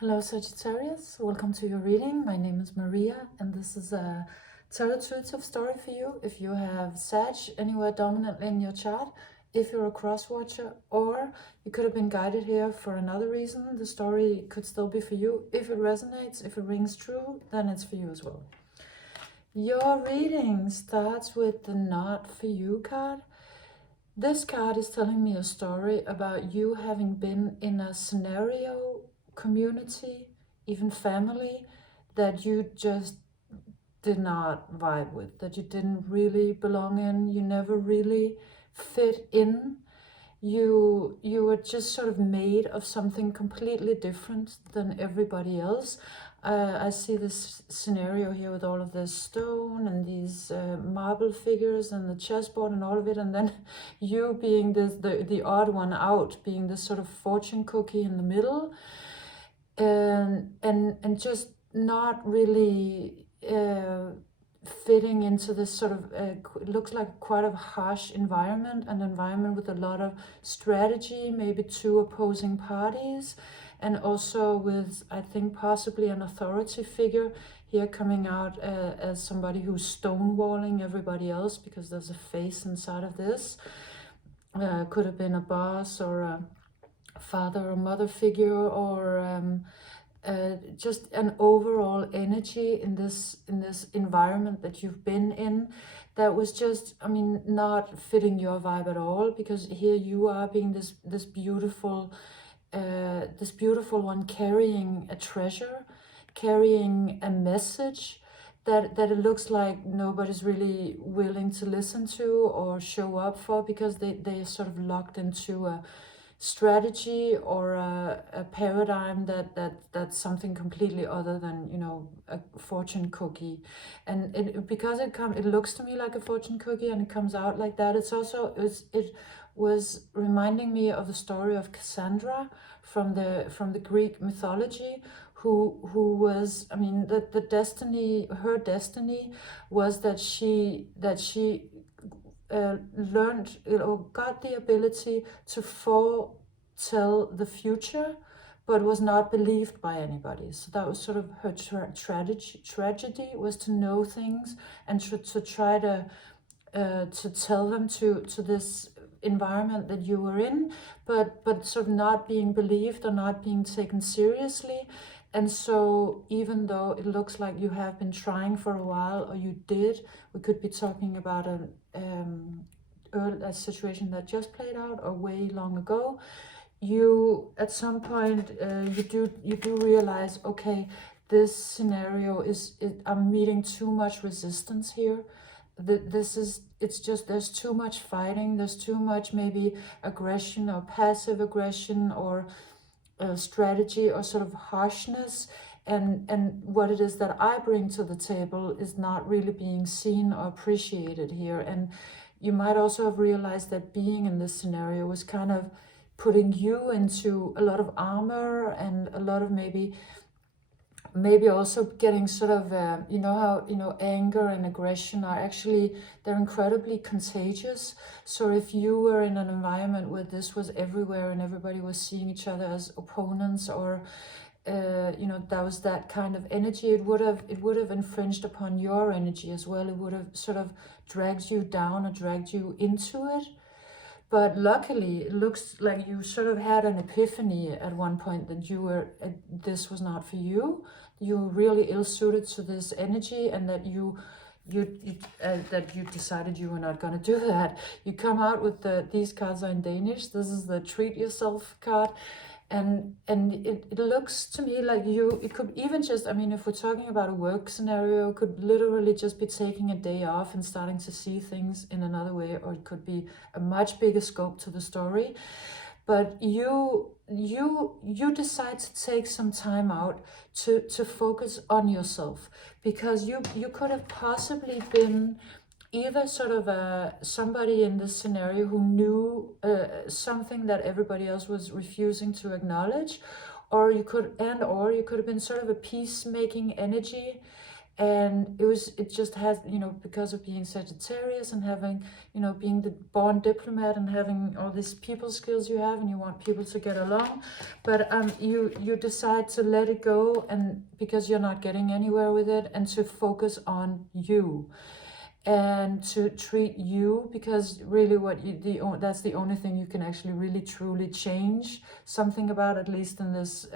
Hello Sagittarius, welcome to your reading. My name is Maria and this is a tarot intuitive story for you if you have Sag anywhere dominantly in your chart, if you're a cross watcher, or you could have been guided here for another reason. The story could still be for you. If it resonates, if it rings true, then it's for you as well. Your reading starts with the Not For You card. This card is telling me a story about you having been in a scenario, community, even family, that you just did not vibe with, that you didn't really belong in, you never really fit in. You were just sort of made of something completely different than everybody else. I see this scenario here with all of this stone and these marble figures and the chessboard and all of it, and then you being the odd one out, being this sort of fortune cookie in the middle, and just not really fitting into this sort of it looks like quite a harsh environment, an environment with a lot of strategy, maybe two opposing parties, and also with, I think, possibly an authority figure here coming out as somebody who's stonewalling everybody else because there's a face inside of this. Could have been a boss or a father or mother figure, or just an overall energy in this environment that you've been in that was just, I mean, not fitting your vibe at all, because here you are being this beautiful one, carrying a treasure, carrying a message that it looks like nobody's really willing to listen to or show up for, because they're sort of locked into a strategy or a paradigm that's something completely other than, you know, a fortune cookie. And because it looks to me like a fortune cookie and it comes out like that, it was reminding me of the story of Cassandra from the Greek mythology, who was, I mean, the destiny, her destiny was that she learned, got the ability to foretell the future, but was not believed by anybody. So that was sort of her tragedy, was to know things and to try to tell them to this environment that you were in, but sort of not being believed or not being taken seriously. And so even though it looks like you have been trying for a while, or you did, we could be talking about a situation that just played out or way long ago, you at some point you do realize, okay, this scenario I'm meeting too much resistance here. It's just, there's too much fighting, there's too much maybe aggression or passive aggression or strategy or sort of harshness, and what it is that I bring to the table is not really being seen or appreciated here. And you might also have realized that being in this scenario was kind of putting you into a lot of armor and a lot of maybe also getting sort of, you know how, you know, anger and aggression are actually, they're incredibly contagious. So if you were in an environment where this was everywhere and everybody was seeing each other as opponents, or you know, that was that kind of energy, it would have infringed upon your energy as well. It would have sort of dragged you down or dragged you into it. But luckily, it looks like you sort of had an epiphany at one point that you were, this was not for you. You were really ill-suited to this energy, and that you decided you were not going to do that. You come out with these cards are in Danish. This is the Treat Yourself card. And it looks to me like it could even just, I mean, if we're talking about a work scenario, it could literally just be taking a day off and starting to see things in another way, or it could be a much bigger scope to the story. But you decide to take some time out to focus on yourself, because you could have possibly been either sort of somebody in this scenario who knew something that everybody else was refusing to acknowledge, or you could have been sort of a peacemaking energy, And it just has, you know, because of being Sagittarius and having, you know, being the born diplomat and having all these people skills you have, and you want people to get along, but you decide to let it go, and because you're not getting anywhere with it, and to focus on you and to treat you, because really that's the only thing you can actually really truly change something about, at least in this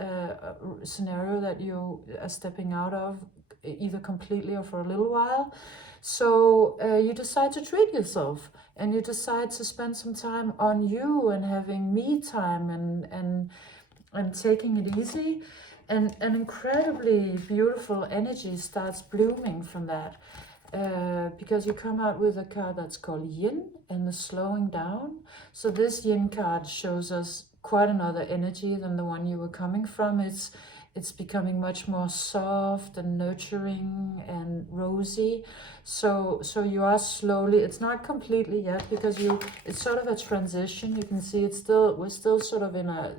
scenario that you are stepping out of, either completely or for a little while. So you decide to treat yourself, and you decide to spend some time on you and having me time, and taking it easy, and an incredibly beautiful energy starts blooming from that. Because you come out with a card that's called Yin, and the slowing down. So this Yin card shows us quite another energy than the one you were coming from. It's becoming much more soft and nurturing and rosy. So you are slowly, it's not completely yet, because it's sort of a transition. You can see we're still sort of in a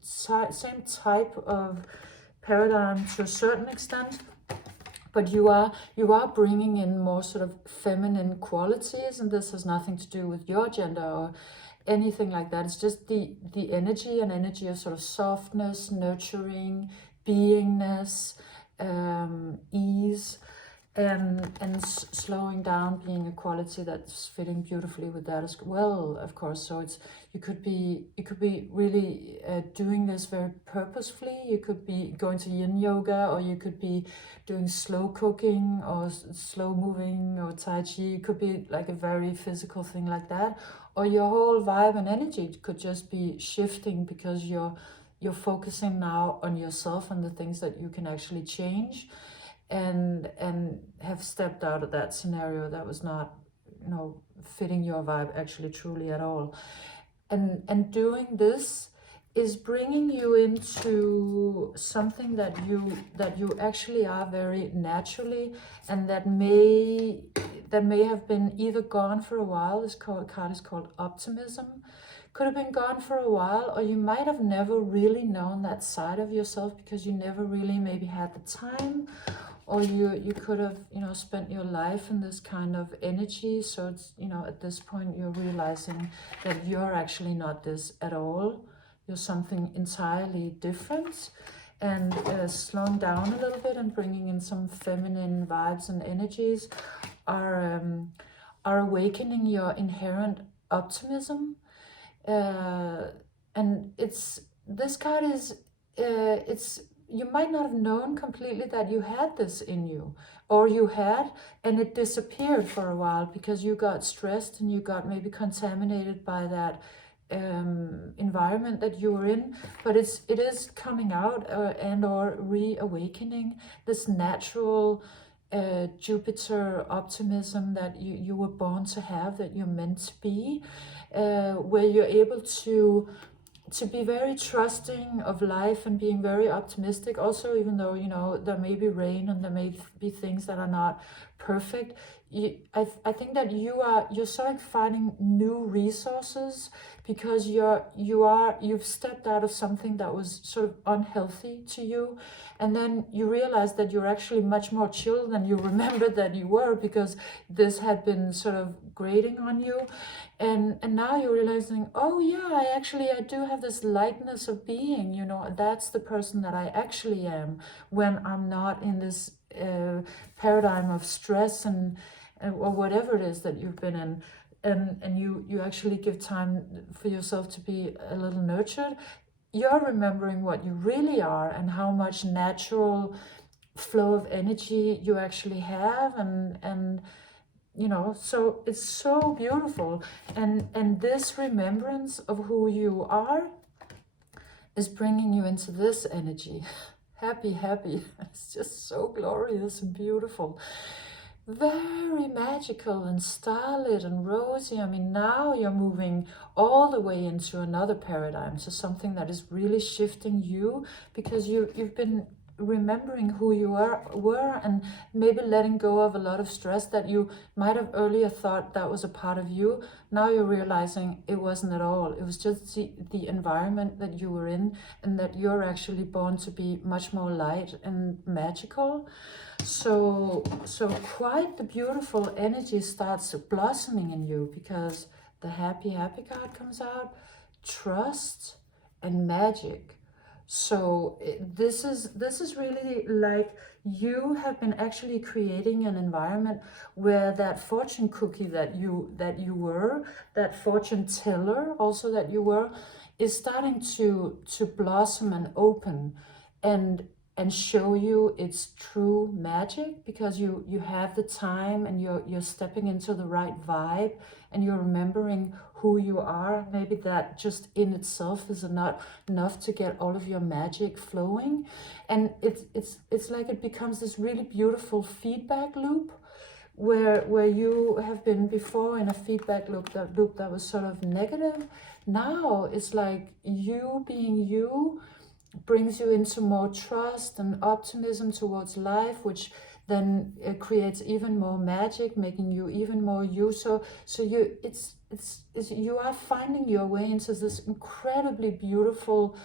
same type of paradigm to a certain extent. But you are bringing in more sort of feminine qualities, and this has nothing to do with your gender or anything like that. It's just the energy, an energy of sort of softness, nurturing, beingness, ease, and slowing down being a quality that's fitting beautifully with that as well, of course. So you could be really doing this very purposefully. You could be going to yin yoga, or you could be doing slow cooking or slow moving or tai chi. It could be like a very physical thing like that, or your whole vibe and energy could just be shifting, because you're focusing now on yourself and the things that you can actually change, and have stepped out of that scenario that was not, you know, fitting your vibe actually truly at all. And doing this is bringing you into something that you actually are very naturally, and that may have been either gone for a while. This card is called optimism. Could have been gone for a while, or you might have never really known that side of yourself, because you never really maybe had the time, or you could have, you know, spent your life in this kind of energy. So it's, you know, at this point you're realizing that you're actually not this at all. You're something entirely different, and slowing down a little bit and bringing in some feminine vibes and energies are awakening your inherent optimism. And this card is, you might not have known completely that you had this in you, or you had, and it disappeared for a while because you got stressed and you got maybe contaminated by that environment that you were in. But it is coming out, and or reawakening this natural Jupiter optimism that you were born to have, that you're meant to be, where you're able to be very trusting of life and being very optimistic. Also, even though, you know, there may be rain and there may be things that are not perfect, I think that you're sort of finding new resources, because you've stepped out of something that was sort of unhealthy to you, and then you realize that you're actually much more chill than you remembered that you were, because this had been sort of grating on you, and now you're realizing, oh yeah, I do have this lightness of being, you know, that's the person that I actually am when I'm not in this paradigm of stress and or whatever it is that you've been in, and you actually give time for yourself to be a little nurtured. You're remembering what you really are and how much natural flow of energy you actually have, and you know, so it's so beautiful, and this remembrance of who you are is bringing you into this energy. Happy. It's just so glorious and beautiful. Very magical and starlit and rosy. I mean, now you're moving all the way into another paradigm, so something that is really shifting you, because you've been remembering who you were, and maybe letting go of a lot of stress that you might have earlier thought that was a part of you. Now you're realizing it wasn't at all. It was just the environment that you were in, and that you're actually born to be much more light and magical. So quite the beautiful energy starts blossoming in you, because the happy card comes out, trust and magic. So this is really like you have been actually creating an environment where that fortune cookie that you were, that fortune teller also that you were, is starting to blossom and open and show you its true magic, because you have the time, and you're stepping into the right vibe, and you're remembering who you are. Maybe that just in itself is enough to get all of your magic flowing. And it's like it becomes this really beautiful feedback loop, where you have been before in a feedback loop that was sort of negative. Now it's like you being you brings you into more trust and optimism towards life, which then creates even more magic, making you even more you. So you are finding your way into this incredibly beautiful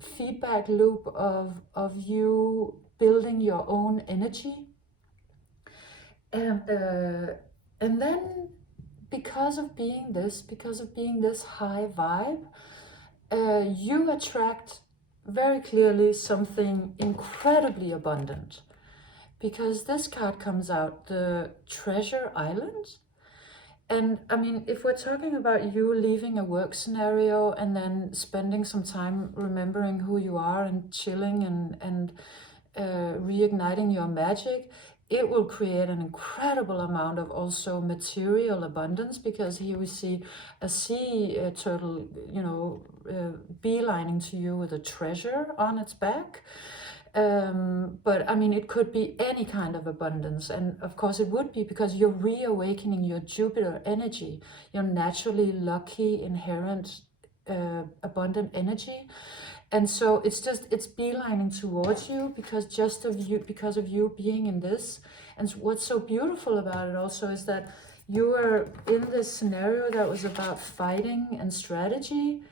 feedback loop of you building your own energy. And then because of being this high vibe, you attract very clearly something incredibly abundant, because this card comes out, the Treasure Island. And I mean, if we're talking about you leaving a work scenario and then spending some time remembering who you are and chilling and reigniting your magic, it will create an incredible amount of also material abundance, because here we see a sea turtle, beelining to you with a treasure on its back. But I mean, it could be any kind of abundance, and of course it would be, because you're reawakening your Jupiter energy, your naturally lucky, inherent, abundant energy. And so it's beelining towards you, because of you being in this. And what's so beautiful about it also is that you were in this scenario that was about fighting and strategy,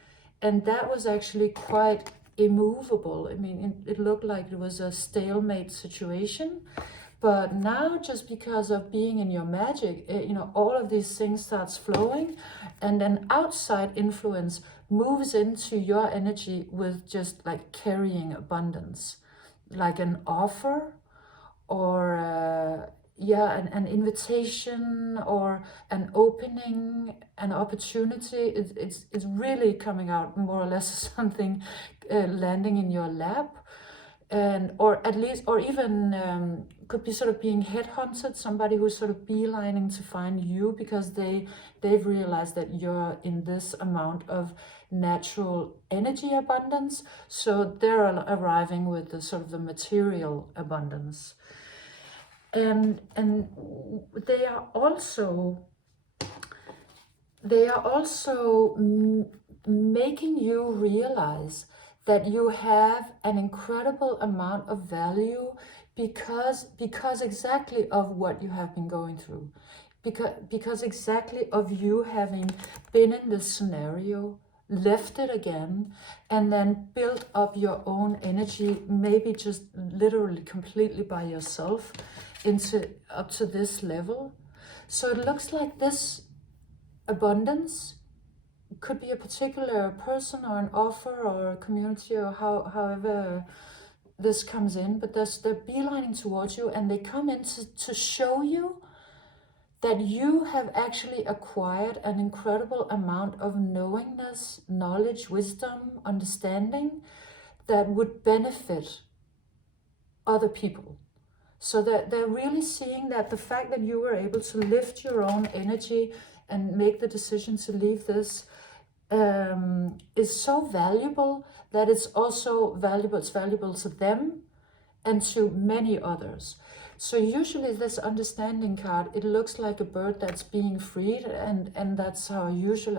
and that was actually quite immovable. I mean, it looked like it was a stalemate situation. But now, just because of being in your magic, all of these things starts flowing, and then outside influence moves into your energy with just like carrying abundance, like an offer, or an invitation, or an opening, an opportunity. It's really coming out more or less as something landing in your lap. And or at least, or even could be sort of being headhunted, somebody who's sort of beelining to find you, because they've realized that you're in this amount of natural energy abundance, so they're arriving with the sort of the material abundance. And they are also making you realize that you have an incredible amount of value, because exactly of what you have been going through, because exactly of you having been in this scenario, left it again, and then built up your own energy, maybe just literally completely by yourself, up to this level. So it looks like this abundance could be a particular person or an offer or a community, or however this comes in, but they're beelining towards you, and they come in to show you that you have actually acquired an incredible amount of knowingness, knowledge, wisdom, understanding that would benefit other people. So that they're really seeing that the fact that you were able to lift your own energy and make the decision to leave this is so valuable, that it's also valuable. It's valuable to them and to many others. So usually this understanding card, it looks like a bird that's being freed, and that's how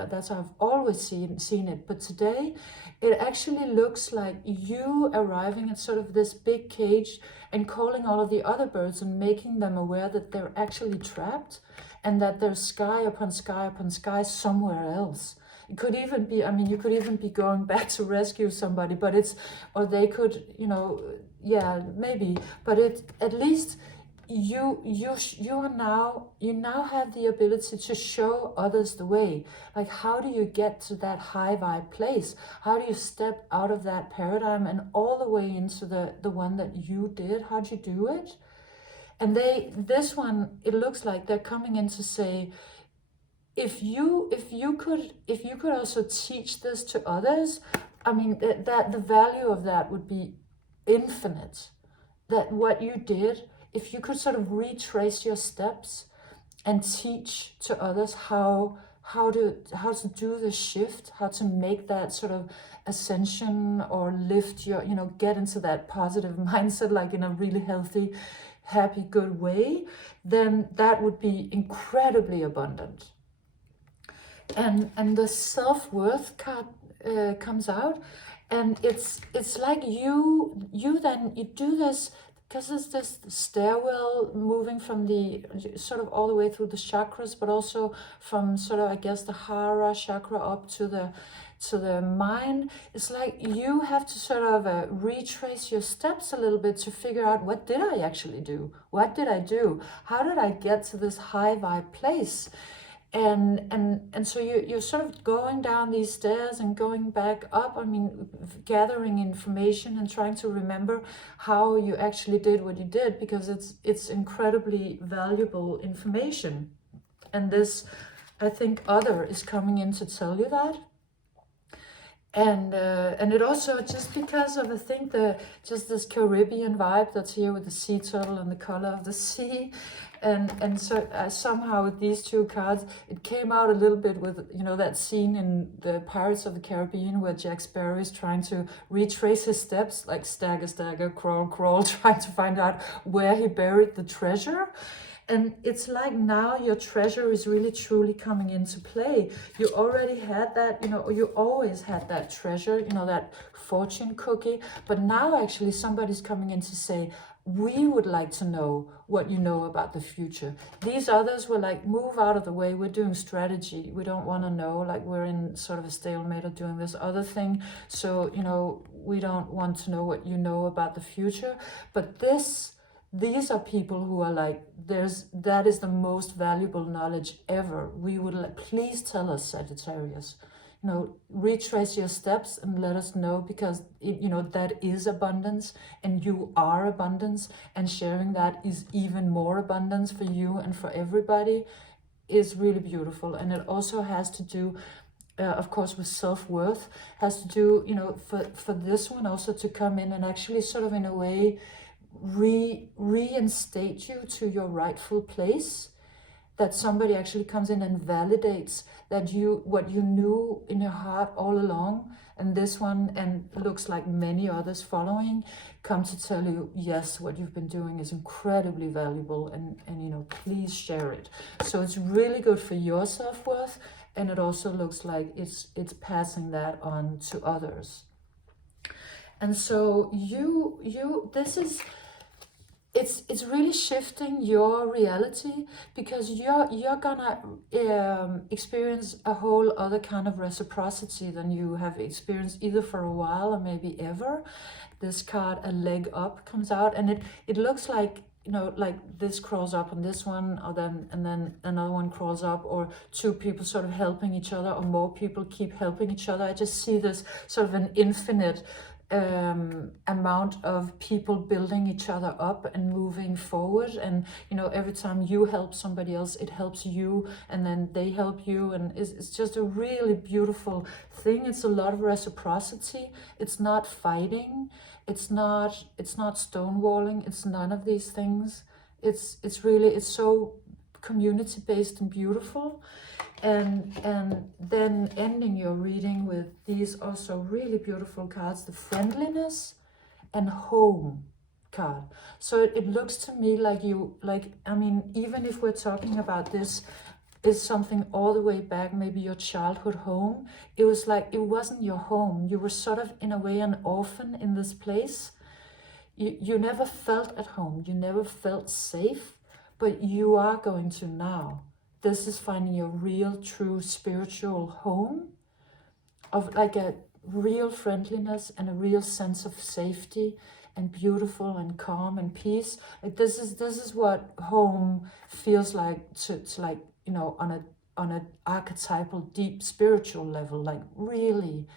that's how I've always seen it. But today it actually looks like you arriving at sort of this big cage and calling all of the other birds and making them aware that they're actually trapped, and that there's sky upon sky upon sky somewhere else. It could even be, I mean, you could even be going back to rescue somebody, but it's, or they could, you know, yeah, maybe, but it, at least you now have the ability to show others the way. Like, how do you get to that high vibe place? How do you step out of that paradigm and all the way into the one that you did? How'd you do it? And this one, it looks like they're coming in to say, if you could also teach this to others, I mean, that the value of that would be infinite. That what you did, if you could sort of retrace your steps and teach to others how to do the shift, how to make that sort of ascension, or lift your, you know, get into that positive mindset, like in a really healthy, happy, good way, then that would be incredibly abundant. And the self-worth card comes out, and it's like you do this, because it's this stairwell moving from the sort of all the way through the chakras, but also from sort of, I guess, the Hara chakra up to the mind. It's like you have to sort of retrace your steps a little bit to figure out, what did I actually do? What did I do? How did I get to this high vibe place? And so you're sort of going down these stairs and going back up, I mean, gathering information and trying to remember how you actually did what you did, because it's incredibly valuable information. And this, I think, other is coming in to tell you that. And it also, just because of, I think, just this Caribbean vibe that's here with the sea turtle and the color of the sea, and so somehow with these two cards, it came out a little bit with, you know, that scene in the Pirates of the Caribbean where Jack Sparrow is trying to retrace his steps, like stagger, stagger, crawl, crawl, trying to find out where he buried the treasure. And it's like now your treasure is really truly coming into play. You already had that, you know, you always had that treasure, you know, that fortune cookie. But now actually somebody's coming in to say, we would like to know what you know about the future. These others were like, move out of the way. We're doing strategy. We don't want to know, like we're in sort of a stalemate of doing this other thing. So, you know, we don't want to know what you know about the future. But these are people who are like, that is the most valuable knowledge ever. We would like, please tell us, Sagittarius, you know, retrace your steps and let us know, because you know, that is abundance, and you are abundance, and sharing that is even more abundance for you and for everybody is really beautiful. And it also has to do, of course, with self-worth, has to do, you know, for this one also to come in and actually sort of in a way reinstate you to your rightful place, that somebody actually comes in and validates that what you knew in your heart all along. And this one, and looks like many others following, come to tell you, yes, what you've been doing is incredibly valuable, and you know, please share it. So it's really good for your self-worth, and it also looks like it's passing that on to others. And so this is, it's really shifting your reality, because you're gonna experience a whole other kind of reciprocity than you have experienced either for a while or maybe ever. This card, a leg up, comes out, and it looks like, you know, like this crawls up on this one, or and then another one crawls up, or two people sort of helping each other, or more people keep helping each other. I just see this sort of an infinite amount of people building each other up and moving forward. And you know, every time you help somebody else, it helps you, and then they help you, and it's just a really beautiful thing. It's a lot of reciprocity. It's not fighting, it's not stonewalling, it's none of these things. It's so community based and beautiful. And then ending your reading with these also really beautiful cards, the friendliness and home. card. So it looks to me like you, like, I mean, even if we're talking about this is something all the way back, maybe your childhood home, it was like, it wasn't your home. You were sort of, in a way, an orphan in this place. You never felt at home. You never felt safe, but you are going to now. This is finding your real, true spiritual home of like a real friendliness and a real sense of safety and beautiful and calm and peace. Like this is what home feels like to like, you know, on a archetypal, deep spiritual level, like really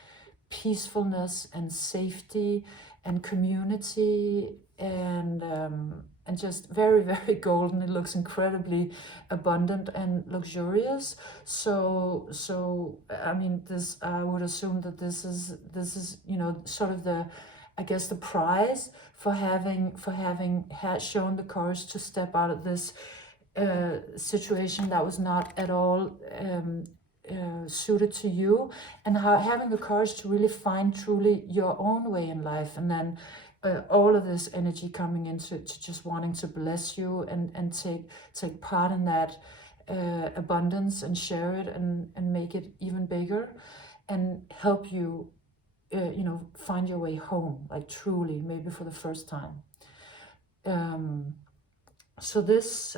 peacefulness and safety and community and just very, very golden. It looks incredibly abundant and luxurious. So I mean, this, I would assume that this is you know, sort of the, I guess, the prize for having shown the courage to step out of this situation that was not at all suited to you, and having the courage to really find truly your own way in life, and then all of this energy coming into just wanting to bless you and take part in that abundance and share it and make it even bigger and help you you know, find your way home, like truly, maybe for the first time. So this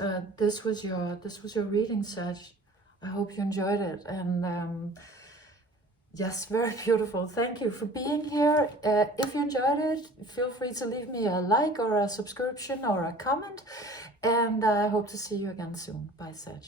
was your reading, Sag. I hope you enjoyed it, and yes, very beautiful. Thank you for being here. If you enjoyed it, feel free to leave me a like or a subscription or a comment, and I hope to see you again soon. Bye, Sag.